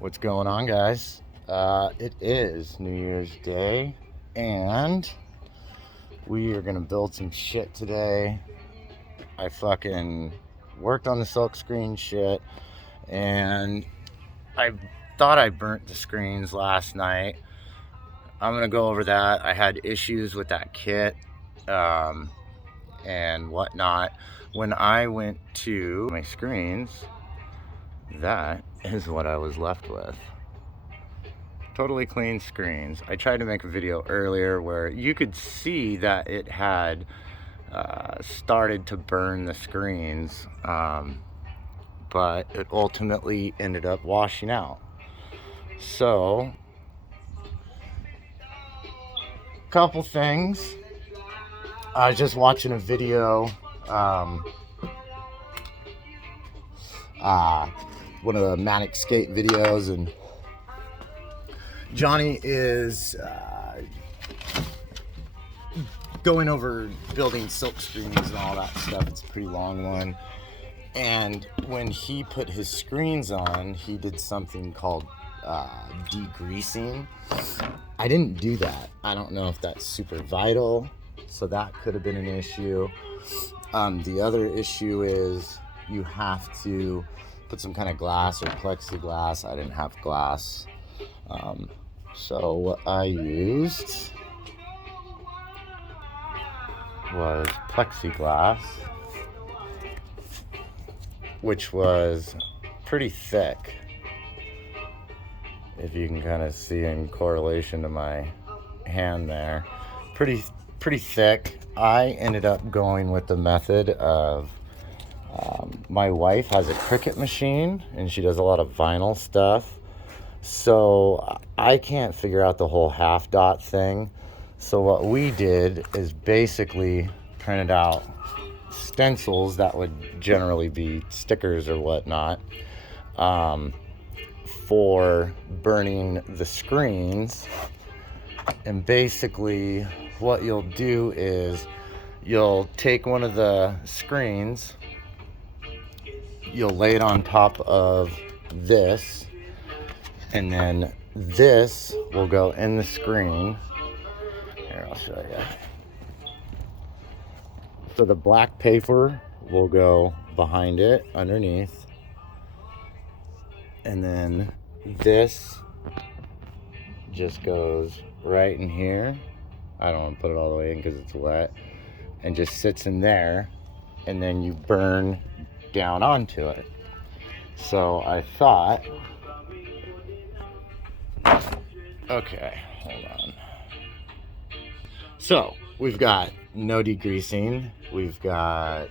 What's going on, guys? It is New Year's Day, and we are gonna build some shit today. I fucking worked on the silkscreen shit, and I thought I burnt the screens last night. I'm gonna go over that. I had issues with that kit and whatnot. When I went to my screens, that is what I was left with. Totally clean screens. I tried to make a video earlier where you could see that it had started to burn the screens, but it ultimately ended up washing out. So, couple things. I was just watching a video, one of the Manic Skate videos, and Johnny is going over building silk screens and all that stuff. It's a pretty long one. And when he put his screens on, he did something called degreasing. I didn't do that. I don't know if that's super vital, so that could have been an issue. The other issue is you have to put some kind of glass or plexiglass. I didn't have glass. So what I used was plexiglass, which was pretty thick, if you can kind of see in correlation to my hand there. Pretty thick. I ended up going with the method of my wife has a Cricut machine and she does a lot of vinyl stuff, so I can't figure out the whole half dot thing. So what we did is basically printed out stencils that would generally be stickers or whatnot, for burning the screens. And basically what you'll do is you'll take one of the screens, you'll lay it on top of this, and then this will go in the screen. Here, I'll show you. So the black paper will go behind it, underneath. And then this just goes right in here. I don't want to put it all the way in because it's wet. And just sits in there. And then you burn down onto it. So I thought, okay, hold on. So we've got no degreasing. We've got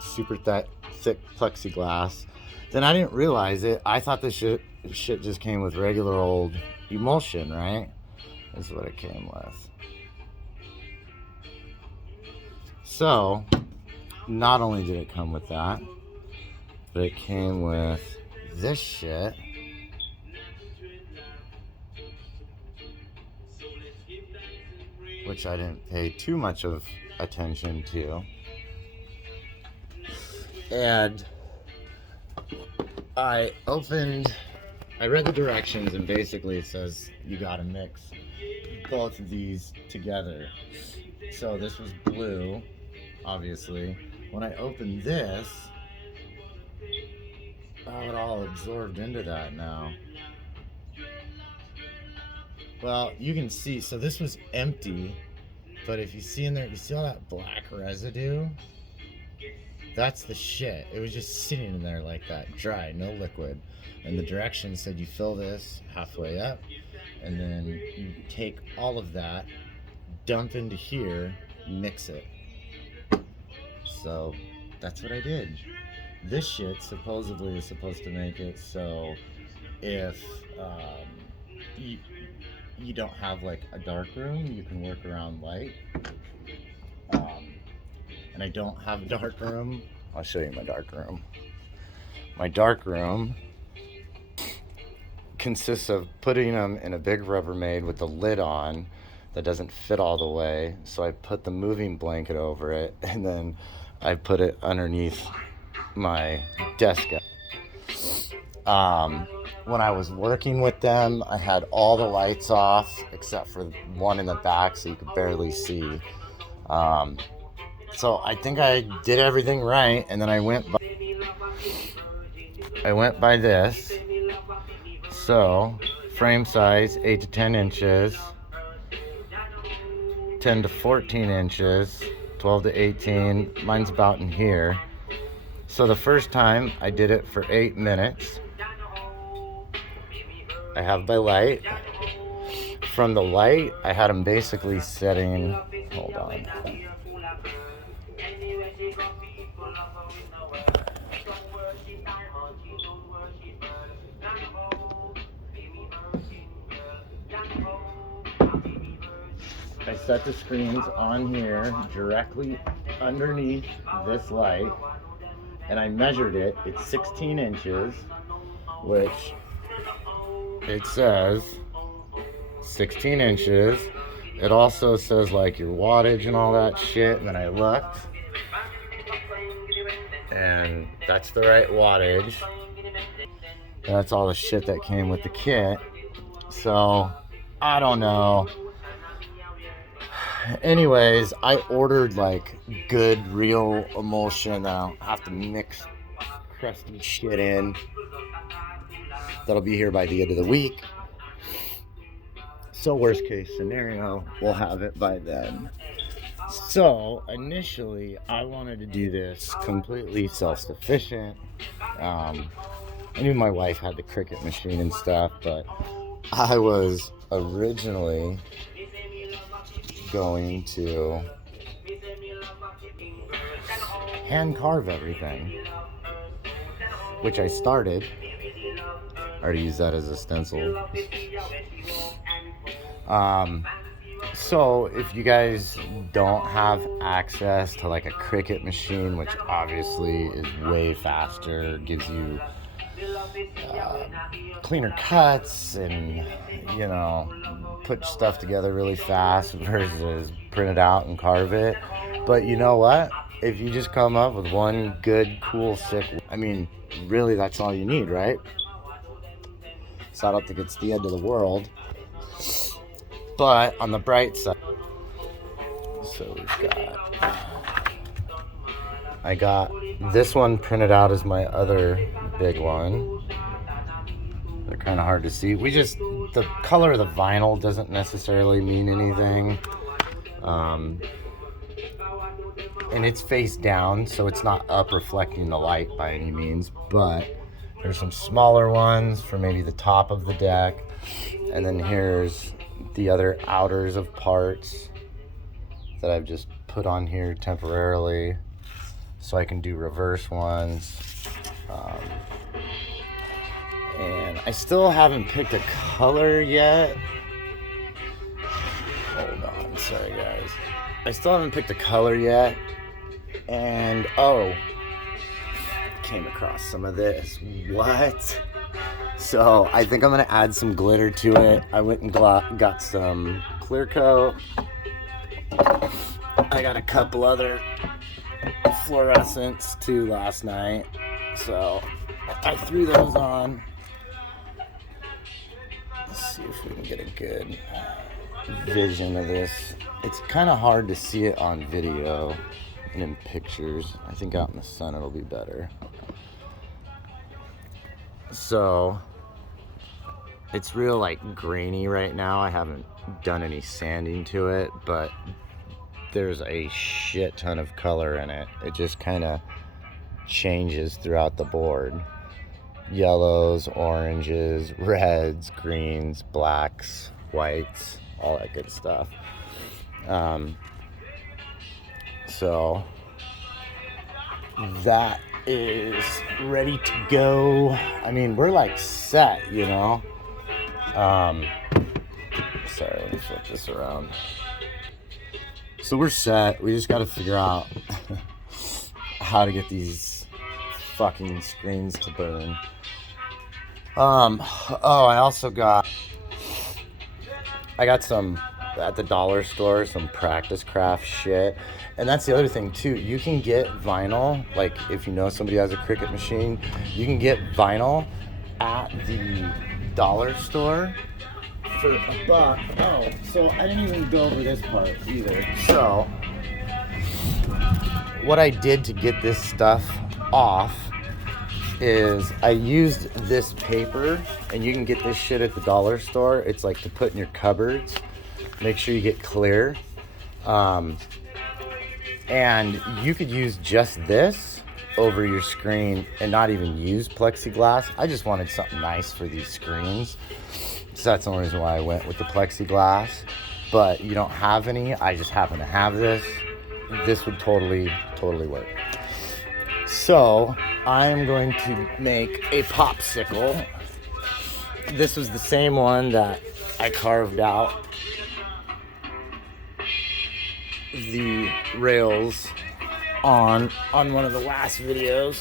super thick plexiglass. Then I didn't realize it. I thought this shit just came with regular old emulsion, right? This is what it came with. So, not only did it come with that, but it came with this shit. Which I didn't pay too much of attention to. And I read the directions, and basically it says you gotta mix both of these together. So this was blue, obviously. When I opened this, oh, it all absorbed into that now. Well, you can see, so this was empty, but if you see in there, you see all that black residue? That's the shit. It was just sitting in there like that, dry, no liquid. And the directions said you fill this halfway up, and then you take all of that, dump into here, mix it. So that's what I did. This shit supposedly is supposed to make it so if you don't have like a dark room, you can work around light. And I don't have a dark room. I'll show you my dark room. My dark room consists of putting them in a big Rubbermaid with the lid on that doesn't fit all the way. So I put the moving blanket over it, and then I put it underneath my desk. When I was working with them, I had all the lights off except for one in the back, so you could barely see. So I think I did everything right, and then I went by this. So frame size 8 to 10 inches, 10 to 14 inches, 12 to 18. Mine's about in here. So the first time I did it for 8 minutes. I have my light. From the light, I had them basically setting, hold on. I set the screens on here directly underneath this light, and I measured it. It's 16 inches, which it says 16 inches. It also says like your wattage and all that shit, and then I looked, and that's the right wattage. And that's all the shit that came with the kit. So I don't know. Anyways, I ordered like good real emulsion that I don't have to mix crusty shit in. That'll be here by the end of the week. So worst case scenario, we'll have it by then. So initially, I wanted to do this completely self-sufficient. I knew my wife had the Cricut machine and stuff, but I was originally going to hand carve everything, which I started. I already used that as a stencil. So if you guys don't have access to like a Cricut machine, which obviously is way faster, gives you cleaner cuts and, you know, put stuff together really fast versus print it out and carve it. But you know what? If you just come up with one good, cool, sick, I mean, really that's all you need, right? So I don't think it's the end of the world. But on the bright side, so I got this one printed out as my other big one. They're kind of hard to see. The color of the vinyl doesn't necessarily mean anything. And it's face down, so it's not up reflecting the light by any means, but there's some smaller ones for maybe the top of the deck. And then here's the other outers of parts that I've just put on here temporarily so I can do reverse ones. And I still haven't picked a color yet. Hold on, sorry guys. I still haven't picked a color yet. And came across some of this. What? So I think I'm gonna add some glitter to it. I went and got some clear coat. I got a couple other fluorescents too last night, so I threw those on. Let's see if we can get a good vision of this. It's kind of hard to see it on video and in pictures. I think out in the sun it'll be better. So it's real like grainy right now. I haven't done any sanding to it, but there's a shit ton of color in it. It just kind of changes throughout the board. Yellows, oranges, reds, greens, blacks, whites, all that good stuff. So that is ready to go. I mean, we're like set, you know. Sorry, let me flip this around. So we're set. We just got to figure out how to get these fucking screens to burn. I also got some at the dollar store, some practice craft shit. And that's the other thing too. You can get vinyl, like if you know somebody has a Cricut machine, you can get vinyl at the dollar store for $1. Oh, so I didn't even go over this part either. So what I did to get this stuff off is I used this paper, and you can get this shit at the dollar store. It's like to put in your cupboards. Make sure you get clear. And you could use just this over your screen and not even use plexiglass. I just wanted something nice for these screens. So that's the only reason why I went with the plexiglass. But you don't have any. I just happen to have this. This would totally work. So I'm going to make a popsicle. This was the same one that I carved out the rails on one of the last videos.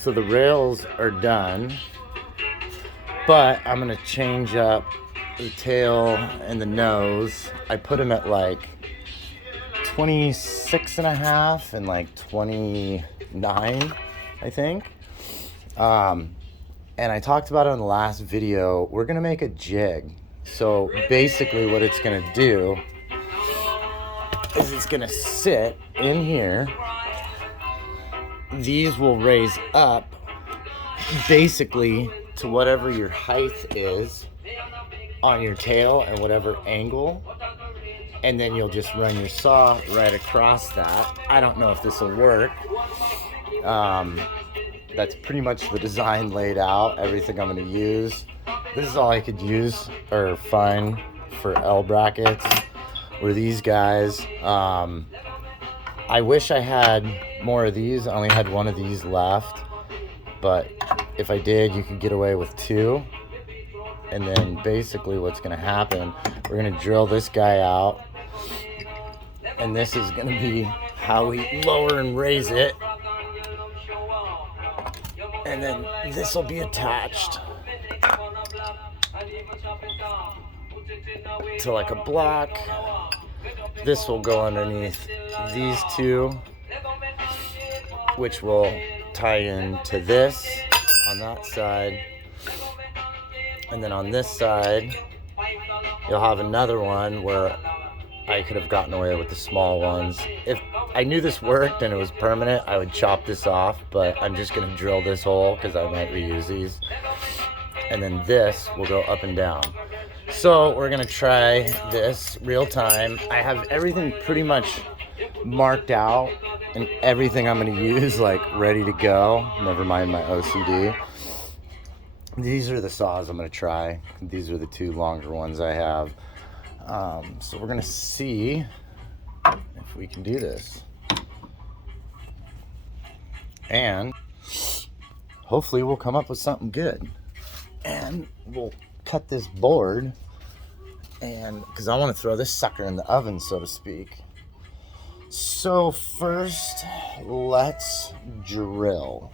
So the rails are done, but I'm gonna change up the tail and the nose. I put them at like 26 and a half and like 29, I think. And I talked about it in the last video. We're gonna make a jig. So basically what it's gonna do is it's gonna sit in here. These will raise up basically to whatever your height is on your tail and whatever angle. And then you'll just run your saw right across that. I don't know if this will work. That's pretty much the design laid out, everything I'm going to use. This is all I could use or find for L brackets were these guys. I wish I had more of these. I only had one of these left, but if I did, you could get away with 2. And then basically what's going to happen, we're going to drill this guy out, and this is going to be how we lower and raise it. And then this will be attached to like a block. This will go underneath these two, which will tie into this on that side. And then on this side, you'll have another one where I could have gotten away with the small ones. If I knew this worked and it was permanent, I would chop this off, but I'm just gonna drill this hole because I might reuse these. And then this will go up and down. So we're gonna try this real time. I have everything pretty much marked out and everything I'm gonna use like ready to go. Never mind my OCD. These are the saws I'm gonna try. These are the 2 longer ones I have. So we're gonna see if we can do this. And hopefully we'll come up with something good. And we'll cut this board, and because I want to throw this sucker in the oven, so to speak. So first, let's drill.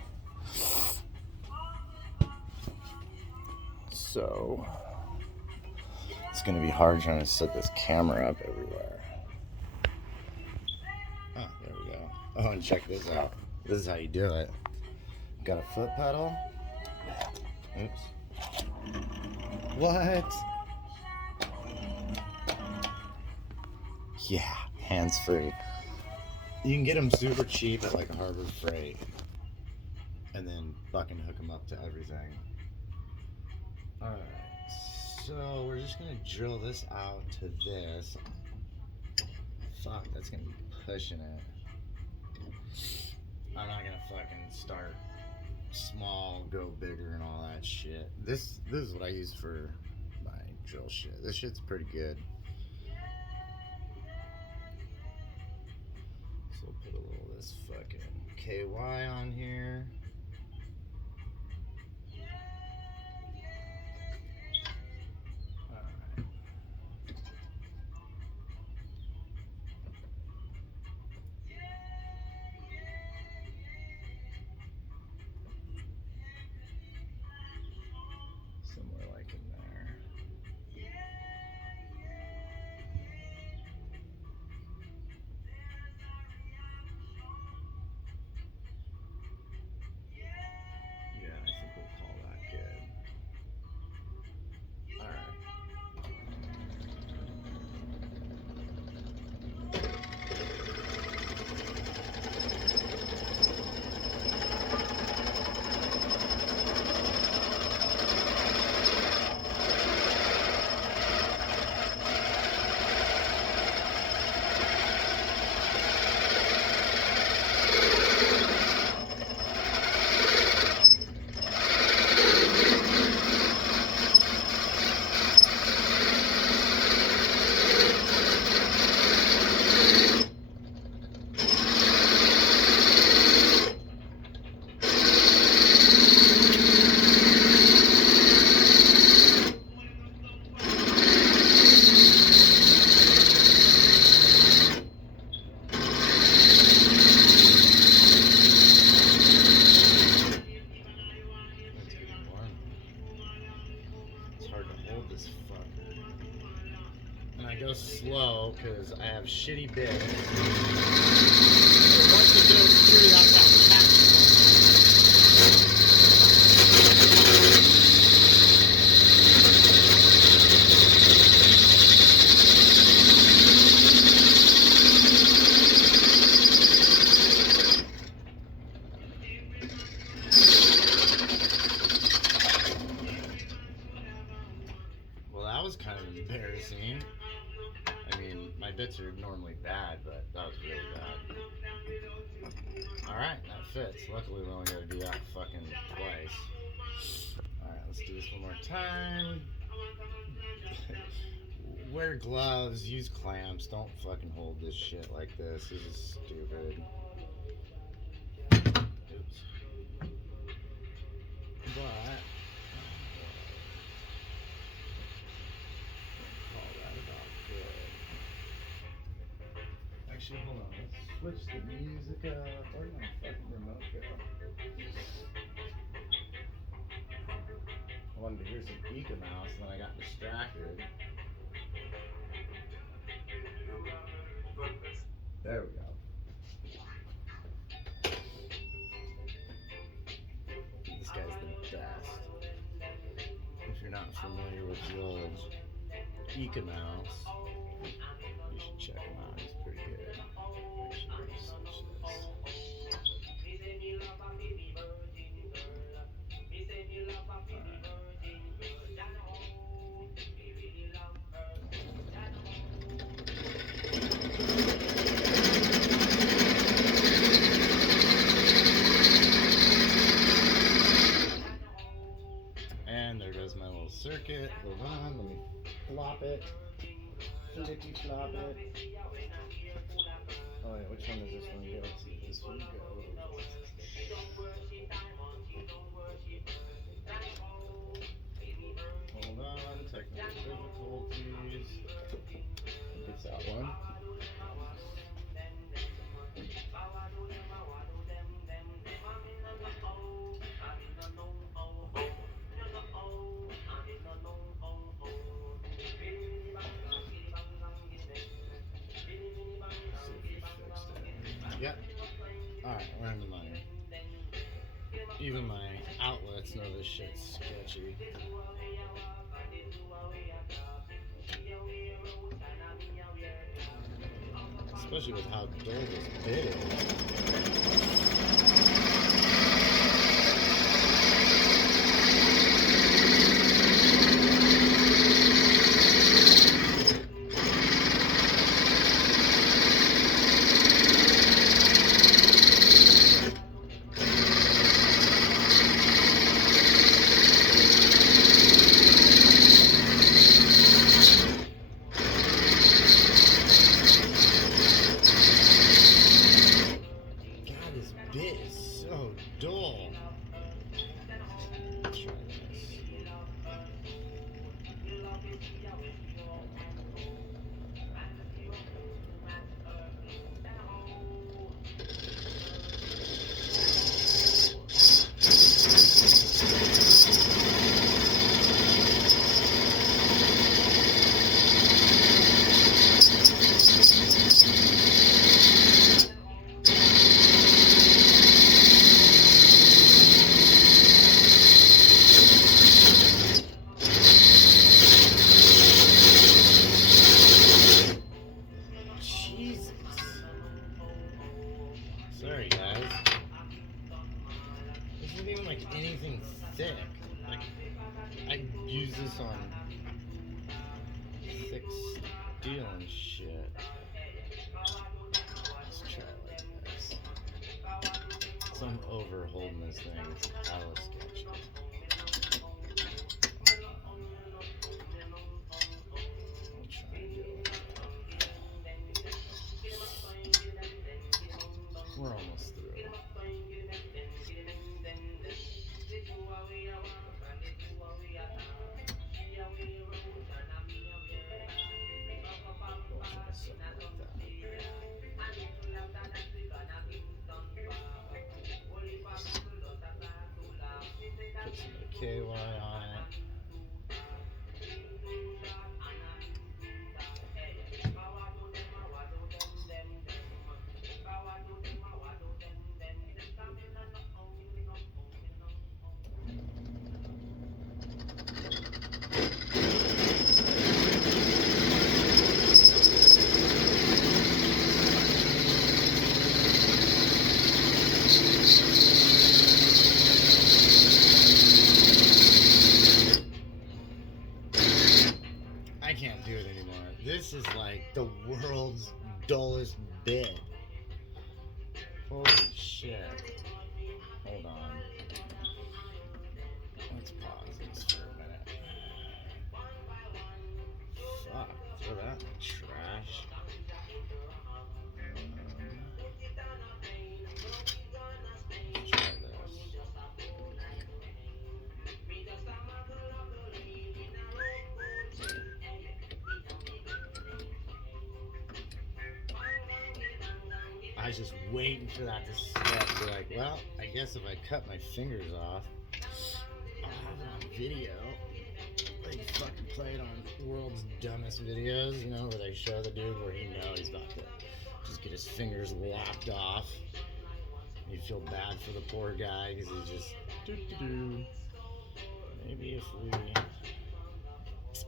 So it's gonna be hard trying to set this camera up everywhere. Oh, there we go. Oh, and check this out. This is how you do it. Got a foot pedal. Oops. What? Yeah, hands free. You can get them super cheap at like Harbor Freight, and then fucking hook them up to everything. Alright, so we're just gonna drill this out to this. Fuck, that's gonna be pushing it. I'm not gonna fucking start small, go bigger and all that shit. This is what I use for my drill shit. This shit's pretty good. So we'll put a little of this fucking KY on here. Somewhere like in there. blow because I have shitty bits. So once it goes through, that's how it catches. Well, that was kind of embarrassing. I mean, my bits are normally bad, but that was really bad. Alright, that fits. Luckily, we only gotta do that fucking twice. Alright, let's do this one more time. Wear gloves, use clamps, don't fucking hold this shit like this. This is stupid. Oops. But call that about good. Actually, hold on. Let's switch the music up. Where'd my fucking remote go? I wanted to hear some Ika Mouse, and then I got distracted. There we go. This guy's the best. If you're not familiar with the old Ika Mouse, you should check him out. He's pretty good. Actually, switch this. And there goes my little circuit. Hold on, let me flop it. Flippy flop it. Oh wait, which one does this one go? Let's see, this one goes. Hold on, technical difficulties. I think it's that one. Yep. Alright, we're in the money. Even my outlets know this shit's sketchy. Especially with how dull this bit is. Bit is so dull. Let's try this. Sorry guys. This isn't even like anything thick. Like I use this on thick steel and shit. Let's try it like this. So I'm over holding this thing. It's hella sketchy. I'll try and do it. We're almost through. We'll try something like that. Put some KY on it. This is like the world's dullest bit. Holy shit. Hold on. Let's pause this for a minute. Fuck, throw that in the trash. Try this. I was just waiting for that to slip. Be like, well, I guess if I cut my fingers off, I'll have it on video. Like fucking play it on world's dumbest videos, you know, where they show the dude where he knows he's about to just get his fingers lopped off. You feel bad for the poor guy because he's just doo-doo-doo. Maybe if we just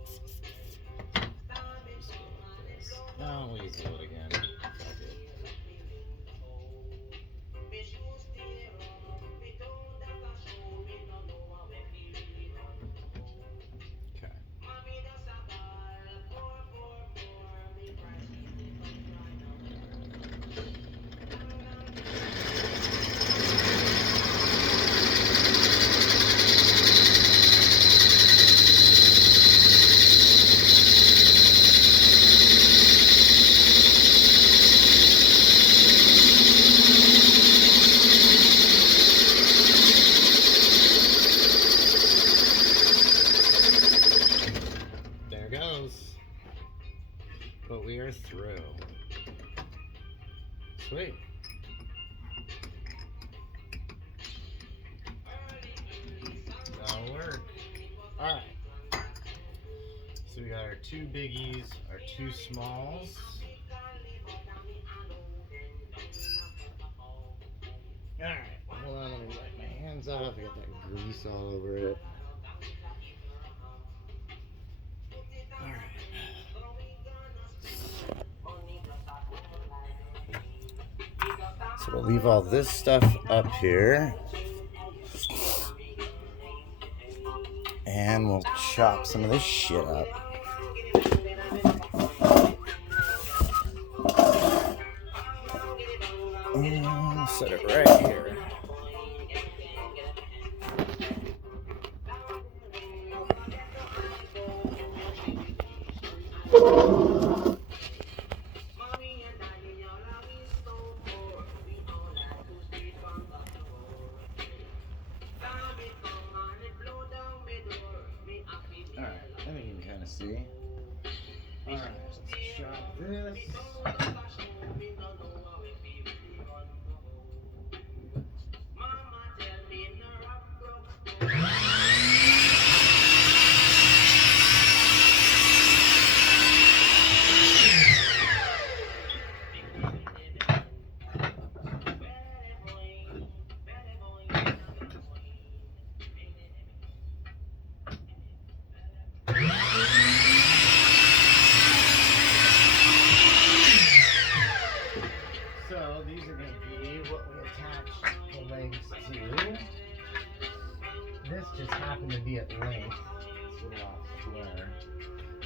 go like this. No, we'll use it again. Fuck it. But we are through. Sweet. That'll work. Alright. So we got our 2 biggies, our 2 smalls. Alright, hold on, let me wipe my hands off. I got that grease all over it. Alright. So we'll leave all this stuff up here. And we'll chop some of this shit up. And set it right here. See? Alright, let's chop this. So these are going to be what we attach the legs to. This just happened to be at length. It's a little off square.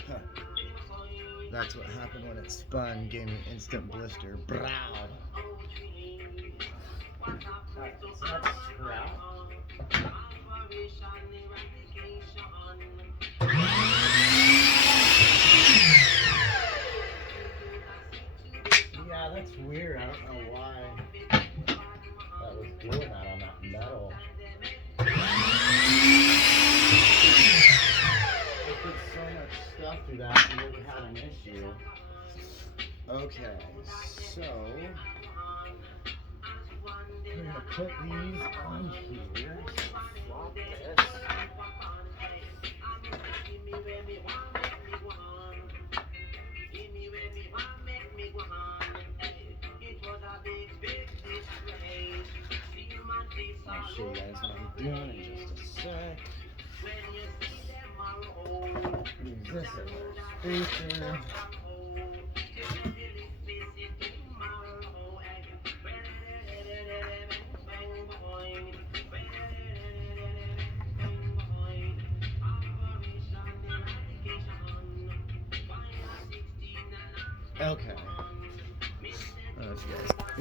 Huh. That's what happened when it spun. Gave me an instant blister. Brow. Alright, so that's scrap. Yeah, that's weird. I don't know why that was doing that on that metal. They put so much stuff through that and never had an issue. Okay, so we're gonna put these on here. Flop this. I'll show you guys what I'm doing in just a sec. Use this as our spacer. Okay.